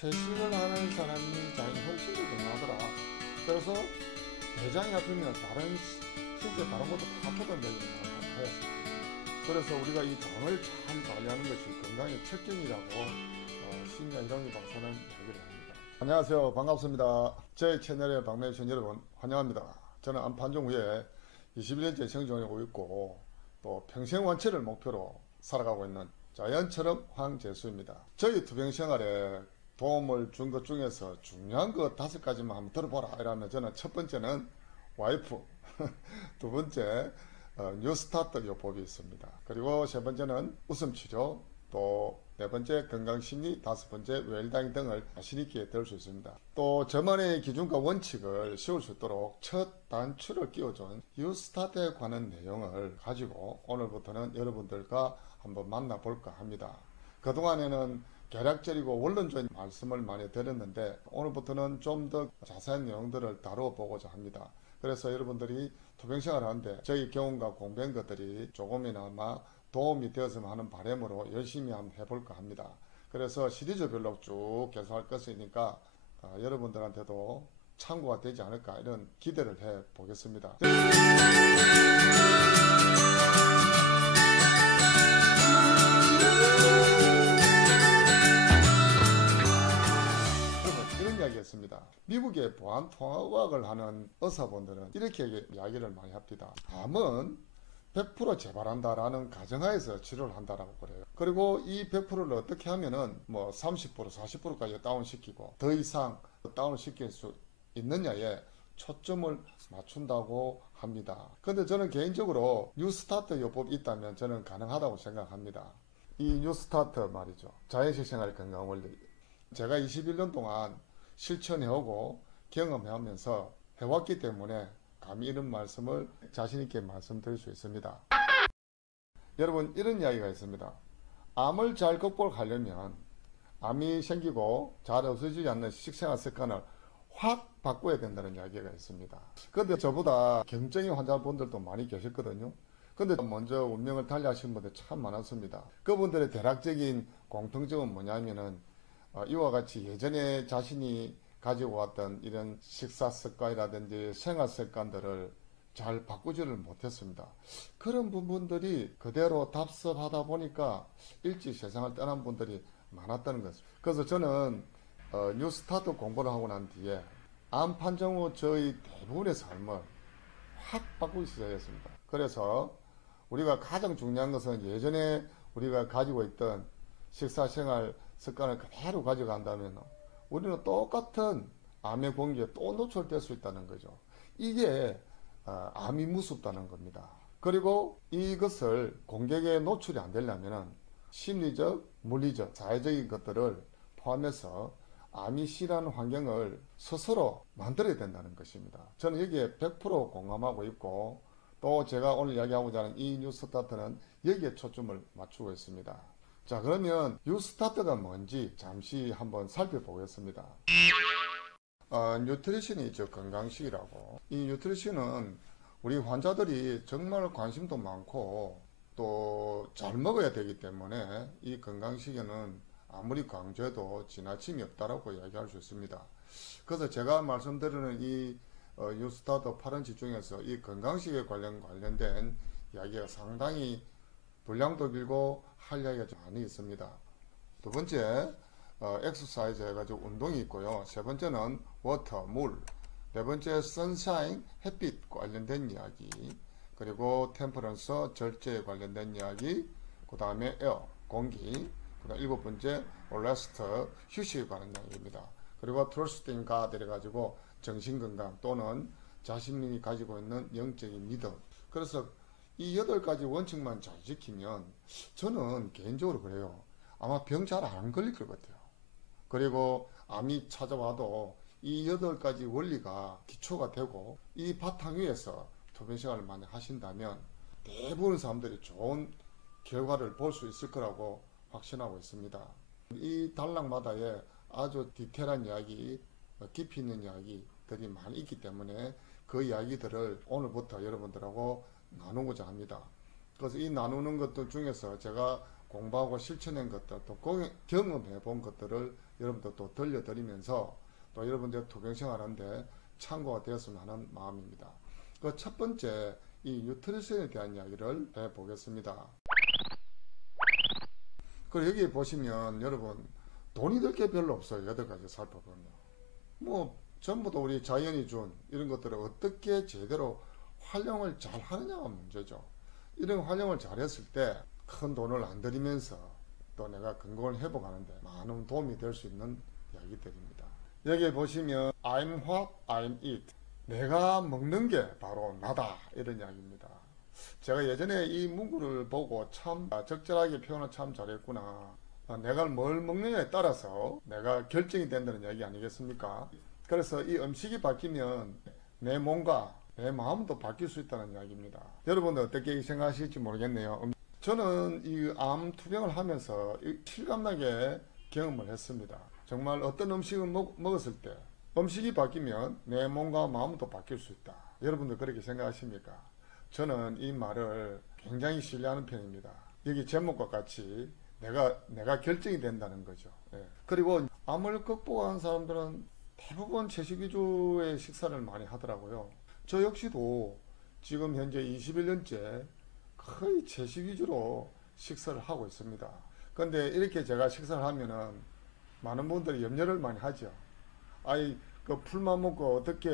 채식을 하는 사람이 장이 훨씬 더 건강하더라. 그래서 대장이 아프면 실제 다른 것도 다 포함되는 하였습니다. 그래서 우리가 이 장을 잘 관리하는 것이 건강의 첫경이라고 심야 이랑이 박사는 얘기를 합니다. 안녕하세요. 반갑습니다. 제 채널에 방문해주신 여러분 환영합니다. 저는 안판정 후에 21년째 생존하고 있고 또 평생 완치를 목표로 살아가고 있는 자연처럼 황재수입니다. 저희 투병 생활에 도움을 준 것 중에서 중요한 거 5가지만 한번 들어보라 이러면 저는 첫 번째는 와이프, 두 번째 뉴스타트 요법이 있습니다. 그리고 세 번째는 웃음치료, 또 네 번째 건강심리, 다섯 번째 웰다잉 등을 자신 있게 들을 수 있습니다. 또 저만의 기준과 원칙을 세울 수 있도록 첫 단추를 끼워준 뉴스타트에 관한 내용을 가지고 오늘부터는 여러분들과 한번 만나볼까 합니다. 그동안에는 개략적이고 원론적인 말씀을 많이 드렸는데 오늘부터는 좀 더 자세한 내용들을 다뤄보고자 합니다. 그래서 여러분들이 투병생활을 하는데 저희 경험과 공부한 것들이 조금이나마 도움이 되었으면 하는 바람으로 열심히 한번 해볼까 합니다. 그래서 시리즈별로 쭉 계속할 것이니까 여러분들한테도 참고가 되지 않을까 이런 기대를 해 보겠습니다. 이런 이야기 했습니다. 미국의 보안통합학을 하는 의사분들은 이렇게 이야기를 많이 합니다. 암은 100% 재발한다라는 가정하에서 치료를 한다라고 그래요. 그리고 이 100%를 어떻게 하면은 뭐 30%, 40%까지 다운시키고 더 이상 다운시킬 수 있느냐에 초점을 맞춘다고 합니다. 근데 저는 개인적으로 뉴스타트 요법이 있다면 저는 가능하다고 생각합니다. 이 뉴스타트 말이죠. 자연식생활 건강원리. 제가 21년 동안 실천해오고 경험해오면서 해왔기 때문에 감히 이런 말씀을 자신있게 말씀드릴 수 있습니다. 여러분, 이런 이야기가 있습니다. 암을 잘 극복하려면 암이 생기고 잘 없어지지 않는 식생활 습관을 확 바꿔야 된다는 이야기가 있습니다. 그런데 저보다 경증인 환자분들도 많이 계셨거든요. 근데 먼저 운명을 달리하신 분들 참 많았습니다. 그분들의 대략적인 공통점은 뭐냐면은 이와 같이 예전에 자신이 가지고 왔던 이런 식사 습관이라든지 생활 습관들을 잘 바꾸지를 못했습니다. 그런 부분들이 그대로 답습하다 보니까 일찍 세상을 떠난 분들이 많았다는 것입니다. 그래서 저는 뉴스타트 공부를 하고 난 뒤에 암 판정 후 저희 대부분의 삶을 확 바꾸기 시작했습니다. 그래서 우리가 가장 중요한 것은 예전에 우리가 가지고 있던 식사 생활 습관을 그대로 가져간다면 우리는 똑같은 암의 공기에 또 노출될 수 있다는 거죠. 이게 암이 무섭다는 겁니다. 그리고 이것을 공격에 노출이 안 되려면 심리적, 물리적, 사회적인 것들을 포함해서 암이 싫어하는 환경을 스스로 만들어야 된다는 것입니다. 저는 여기에 100% 공감하고 있고 또 제가 오늘 이야기하고자 하는 이 뉴스타트는 여기에 초점을 맞추고 있습니다. 자, 그러면 뉴스타트가 뭔지 잠시 한번 살펴보겠습니다. 뉴트리션이 있죠. 건강식이라고. 이 뉴트리션은 우리 환자들이 정말 관심도 많고 또 잘 먹어야 되기 때문에 이 건강식에는 아무리 강조해도 지나침이 없다라고 이야기할 수 있습니다. 그래서 제가 말씀드리는 이 뉴스타트 8원칙 중에서 이 건강식에 관련된 이야기가 상당히 분량도 길고 할 이야기가 좀 많이 있습니다. 두 번째, 엑서사이즈 해가지고 운동이 있고요. 세 번째는 워터, 물. 네 번째, 선샤인, 햇빛 관련된 이야기. 그리고 템퍼런스, 절제에 관련된 이야기. 그 다음에 에어, 공기. 그 다음 일곱 번째, 레스트, 휴식에 관한 이야기입니다. 그리고 트러스팅 가드 해가지고 정신건강 또는 자신이 가지고 있는 영적인 믿음. 그래서 이 8가지 원칙만 잘 지키면 저는 개인적으로 그래요. 아마 병 잘 안 걸릴 것 같아요. 그리고 암이 찾아와도 이 8가지 원리가 기초가 되고 이 바탕 위에서 투병 생활을 많이 하신다면 대부분 사람들이 좋은 결과를 볼 수 있을 거라고 확신하고 있습니다. 이 단락마다의 아주 디테일한 이야기, 깊이 있는 이야기들이 많이 있기 때문에 그 이야기들을 오늘부터 여러분들하고 나누고자 합니다. 그래서 이 나누는 것들 중에서 제가 공부하고 실천한 것들 또 경험해 본 것들을 여러분들 또 들려드리면서 또 여러분들 토경생활하는데 참고가 되었으면 하는 마음입니다. 그 첫 번째 이 뉴트리션에 대한 이야기를 해보겠습니다. 그리고 여기 보시면 여러분 돈이 들 게 별로 없어요. 8가지 살펴보면 뭐 전부 다 우리 자연이 준 이런 것들을 어떻게 제대로 활용을 잘 하느냐가 문제죠. 이런 활용을 잘했을 때 큰 돈을 안 들이면서 또 내가 건강을 회복하는데 많은 도움이 될 수 있는 이야기들입니다. 여기 보시면 I'm what I'm eat, 내가 먹는 게 바로 나다, 이런 이야기입니다. 제가 예전에 이 문구를 보고 참 적절하게 표현을 참 잘했구나. 내가 뭘 먹느냐에 따라서 내가 결정이 된다는 이야기 아니겠습니까? 그래서 이 음식이 바뀌면 내 몸과 내 마음도 바뀔 수 있다는 이야기입니다. 여러분들 어떻게 생각하실지 모르겠네요. 저는 이 암 투병을 하면서 실감나게 경험을 했습니다. 정말 어떤 음식을 먹었을 때 음식이 바뀌면 내 몸과 마음도 바뀔 수 있다. 여러분들 그렇게 생각하십니까? 저는 이 말을 굉장히 신뢰하는 편입니다. 여기 제목과 같이 내가 결정이 된다는 거죠. 예. 그리고 암을 극복한 사람들은 대부분 채식 위주의 식사를 많이 하더라고요. 저 역시도 지금 현재 21년째 거의 채식 위주로 식사를 하고 있습니다. 근데 이렇게 제가 식사를 하면은 많은 분들이 염려를 많이 하죠. 아이, 그 풀만 먹고 어떻게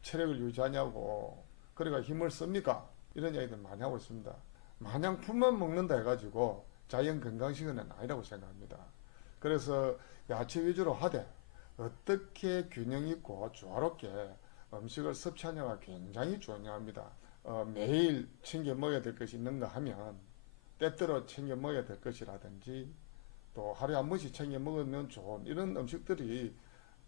체력을 유지하냐고, 그러니까 힘을 씁니까? 이런 이야기들 많이 하고 있습니다. 마냥 풀만 먹는다 해가지고 자연 건강식은 아니라고 생각합니다. 그래서 야채 위주로 하되 어떻게 균형 있고 조화롭게 음식을 섭취하냐가 굉장히 중요합니다. 매일 챙겨 먹어야 될 것이 있는가 하면 때때로 챙겨 먹어야 될 것이라든지 또 하루에 한 번씩 챙겨 먹으면 좋은 이런 음식들이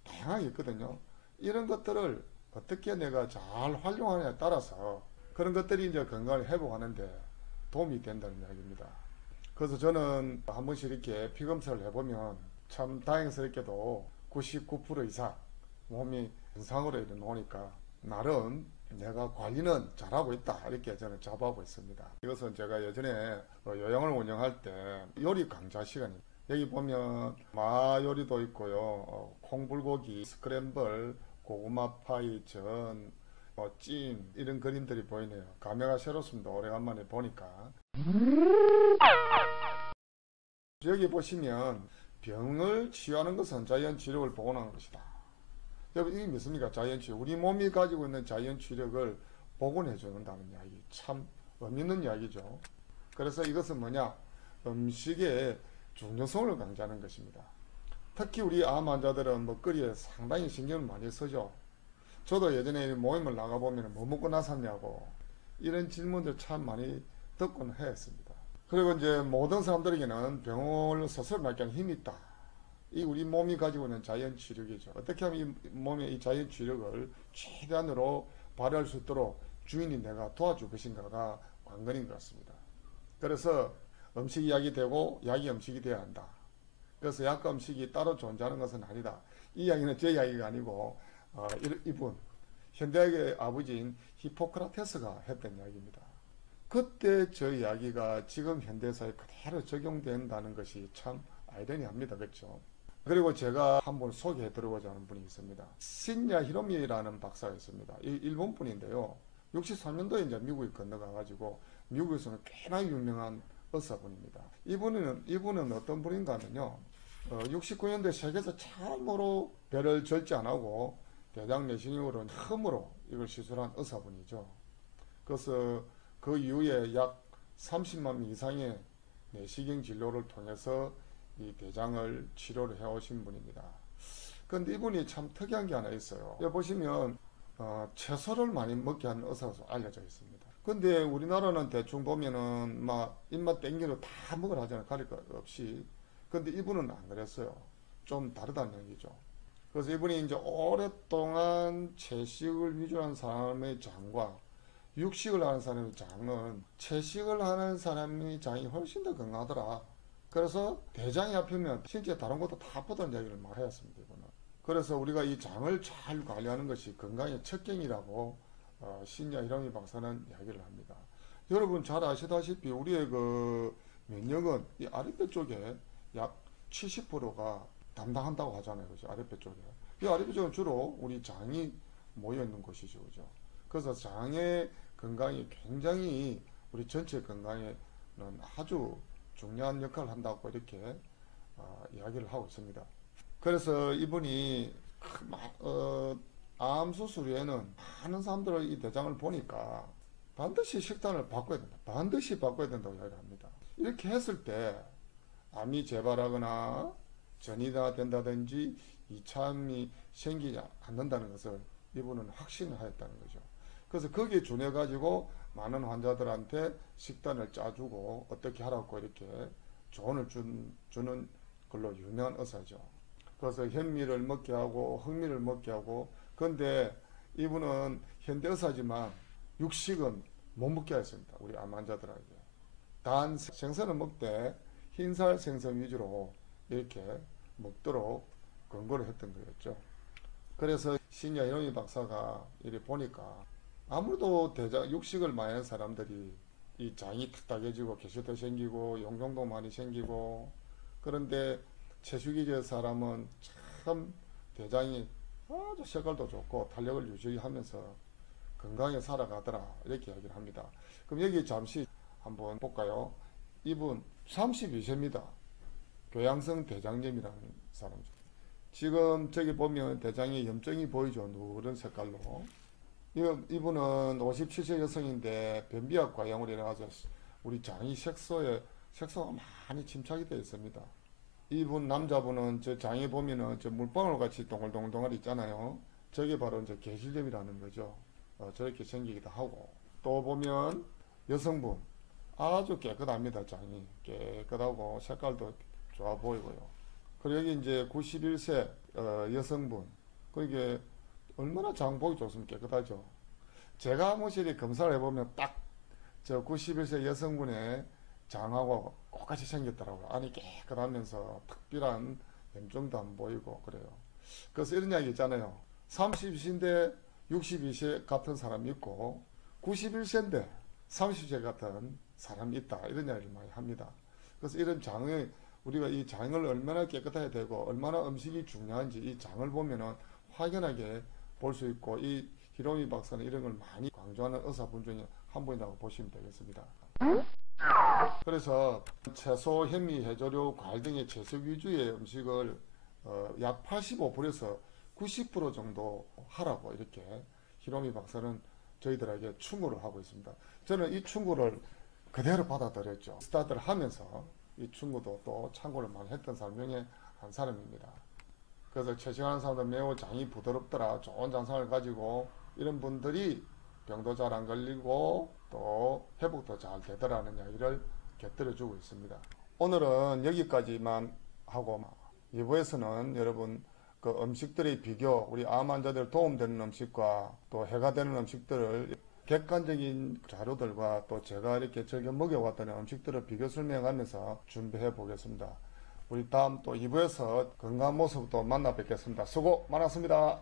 다양하게 있거든요. 이런 것들을 어떻게 내가 잘 활용하느냐에 따라서 그런 것들이 이제 건강을 회복하는데 도움이 된다는 이야기입니다. 그래서 저는 한 번씩 이렇게 피검사를 해보면 참 다행스럽게도 99% 이상 몸이 정상으로 일어나니까 나름 내가 관리는 잘하고 있다, 이렇게 저는 자부하고 있습니다. 이것은 제가 예전에 요양을 운영할 때 요리 강좌 시간입니다. 여기 보면 마 요리도 있고요, 콩불고기, 스크램블, 고구마 파이, 전, 찜, 이런 그림들이 보이네요. 감회가 새롭습니다. 오래간만에 보니까. 여기 보시면 병을 치유하는 것은 자연 치료를 복원하는 것이다. 여러분 이게 믿습니까? 자연 치유. 우리 몸이 가지고 있는 자연 치료를 복원해 준다는 이야기. 참 의미 있는 이야기죠. 그래서 이것은 뭐냐? 음식의 중요성을 강조하는 것입니다. 특히 우리 암 환자들은 먹거리에 상당히 신경을 많이 쓰죠. 저도 예전에 모임을 나가보면 뭐 먹고 나섰냐고 이런 질문들 참 많이 듣곤 했습니다. 그리고 이제 모든 사람들에게는 병을 스스로 낫게 힘이 있다. 이 우리 몸이 가지고 있는 자연 치력이죠. 어떻게 하면 이 몸의 이 자연 치력을 최대한으로 발휘할 수 있도록 주인이 내가 도와줄 것인가가 관건인 것 같습니다. 그래서 음식이 약이 되고 약이 음식이 되어야 한다. 그래서 약과 음식이 따로 존재하는 것은 아니다. 이 이야기는 제 이야기가 아니고 이분 현대학의 아버지인 히포크라테스가 했던 이야기입니다. 그때 저 이야기가 지금 현대사에 그대로 적용된다는 것이 참 아이러니합니다. 그렇죠? 그리고 제가 한번 소개해드리고자 하는 분이 있습니다. 신야 히로미라는 박사가 있습니다. 일본 분인데요. 63년도에 이제 미국에 건너가가지고 미국에서는 꽤나 유명한 의사분입니다. 이분은 어떤 분인가 하면요. 69년도에 세계에서 처음으로 배를 절제 안 하고 대장 내시경으로 처음으로 이걸 시술한 의사분이죠. 그래서 그 이후에 약 30만 명 이상의 내시경 진료를 통해서 이 대장을 치료를 해오신 분입니다. 그런데 이분이 참 특이한 게 하나 있어요. 여기 보시면 채소를 많이 먹게 하는 의사로 알려져 있습니다. 근데 우리나라는 대충 보면은 막 입맛 땡기로 다 먹으라 하잖아요. 가릴 것 없이. 근데 이분은 안 그랬어요. 좀 다르다는 얘기죠. 그래서 이분이 이제 오랫동안 채식을 위주로 한 사람의 장과 육식을 하는 사람의 장은 채식을 하는 사람의 장이 훨씬 더 건강하더라. 그래서 대장이 아프면 신체 다른 것도 다 아프다는 이야기를 막 하였습니다. 이분은. 그래서 우리가 이 장을 잘 관리하는 것이 건강의 첫경이라고 신야 히로미 박사는 이야기를 합니다. 여러분 잘 아시다시피 우리의 그 면역은 이 아랫배 쪽에 약 70%가 담당한다고 하잖아요. 그죠? 아랫배 쪽에. 이 아랫배 쪽은 주로 우리 장이 모여 있는 곳이죠. 그죠? 그래서 장의 건강이 굉장히 우리 전체 건강에는 아주 중요한 역할을 한다고 이렇게 이야기를 하고 있습니다. 그래서 이분이 암 수술 후에는 많은 사람들의 이 대장을 보니까 반드시 식단을 바꿔야 된다. 반드시 바꿔야 된다고 이야기를 합니다. 이렇게 했을 때 암이 재발하거나 전이가 된다든지 이차암이 생기지 않는다는 것을 이분은 확신을 하였다는 거죠. 그래서 거기에 준해 가지고 많은 환자들한테 식단을 짜주고 어떻게 하라고 이렇게 조언을 주는 걸로 유명한 의사죠. 그래서 현미를 먹게 하고 흑미를 먹게 하고, 그런데 이분은 현대 의사지만 육식은 못 먹게 했습니다. 우리 암 환자들에게. 단 생선을 먹되 흰살 생선 위주로 이렇게 먹도록 권고를 했던 거였죠. 그래서 신야 이노미 박사가 이렇게 보니까 아무래도 육식을 많이 하는 사람들이 이 장이 딱딱해지고 개수도 생기고 용종도 많이 생기고, 그런데 채식이제 사람은 참 대장이 아주 색깔도 좋고 탄력을 유지하면서 건강하게 살아가더라, 이렇게 이야기를 합니다. 그럼 여기 잠시 한번 볼까요? 이분 32세입니다. 교양성 대장염이라는 사람이죠. 지금 저기 보면 대장에 염증이 보이죠. 누런 색깔로. 이분은 57세 여성인데 변비약 과용으로 인해서 우리 장이 색소가 많이 침착이 되어 있습니다. 이분 남자분은 저 장에 보면은 저 물방울 같이 동글동글 있잖아요. 저게 바로 이제 개실염이라는 거죠. 저렇게 생기기도 하고, 또 보면 여성분 아주 깨끗합니다. 장이 깨끗하고 색깔도 좋아 보이고요. 그리고 여기 이제 91세 여성분, 그게 얼마나 장 보기 좋습니까? 깨끗하죠. 제가 사무실에 검사를 해보면 딱 저 91세 여성분의 장하고 똑같이 생겼더라고요. 안이 깨끗하면서 특별한 염증도 안 보이고 그래요. 그래서 이런 이야기 있잖아요. 30세인데 62세 같은 사람이 있고 91세인데 30세 같은 사람이 있다, 이런 이야기를 많이 합니다. 그래서 이런 장을, 우리가 이 장을 얼마나 깨끗해야 되고 얼마나 음식이 중요한지 이 장을 보면은 확연하게 볼 수 있고, 이 히로미 박사는 이런 걸 많이 강조하는 의사분 중에 한 분이라고 보시면 되겠습니다. 그래서 채소, 현미, 해조류, 과일 등의 채식 위주의 음식을 약 85%에서 90% 정도 하라고 이렇게 히로미 박사는 저희들에게 충고를 하고 있습니다. 저는 이 충고를 그대로 받아들였죠. 스타트를 하면서 이 충고도 또 참고를 많이 했던 사람 중에 한 사람입니다. 그래서 채식하는 사람들 매우 장이 부드럽더라, 좋은 장상을 가지고 이런 분들이 병도 잘 안 걸리고 또 회복도 잘 되더라는 이야기를 곁들여 주고 있습니다. 오늘은 여기까지만 하고 2부에서는 여러분 그 음식들의 비교, 우리 암 환자들 도움되는 음식과 또 해가 되는 음식들을 객관적인 자료들과 또 제가 이렇게 즐겨 먹여왔던 음식들을 비교 설명하면서 준비해 보겠습니다. 우리 다음 또 2부에서 건강한 모습도 만나 뵙겠습니다. 수고 많았습니다.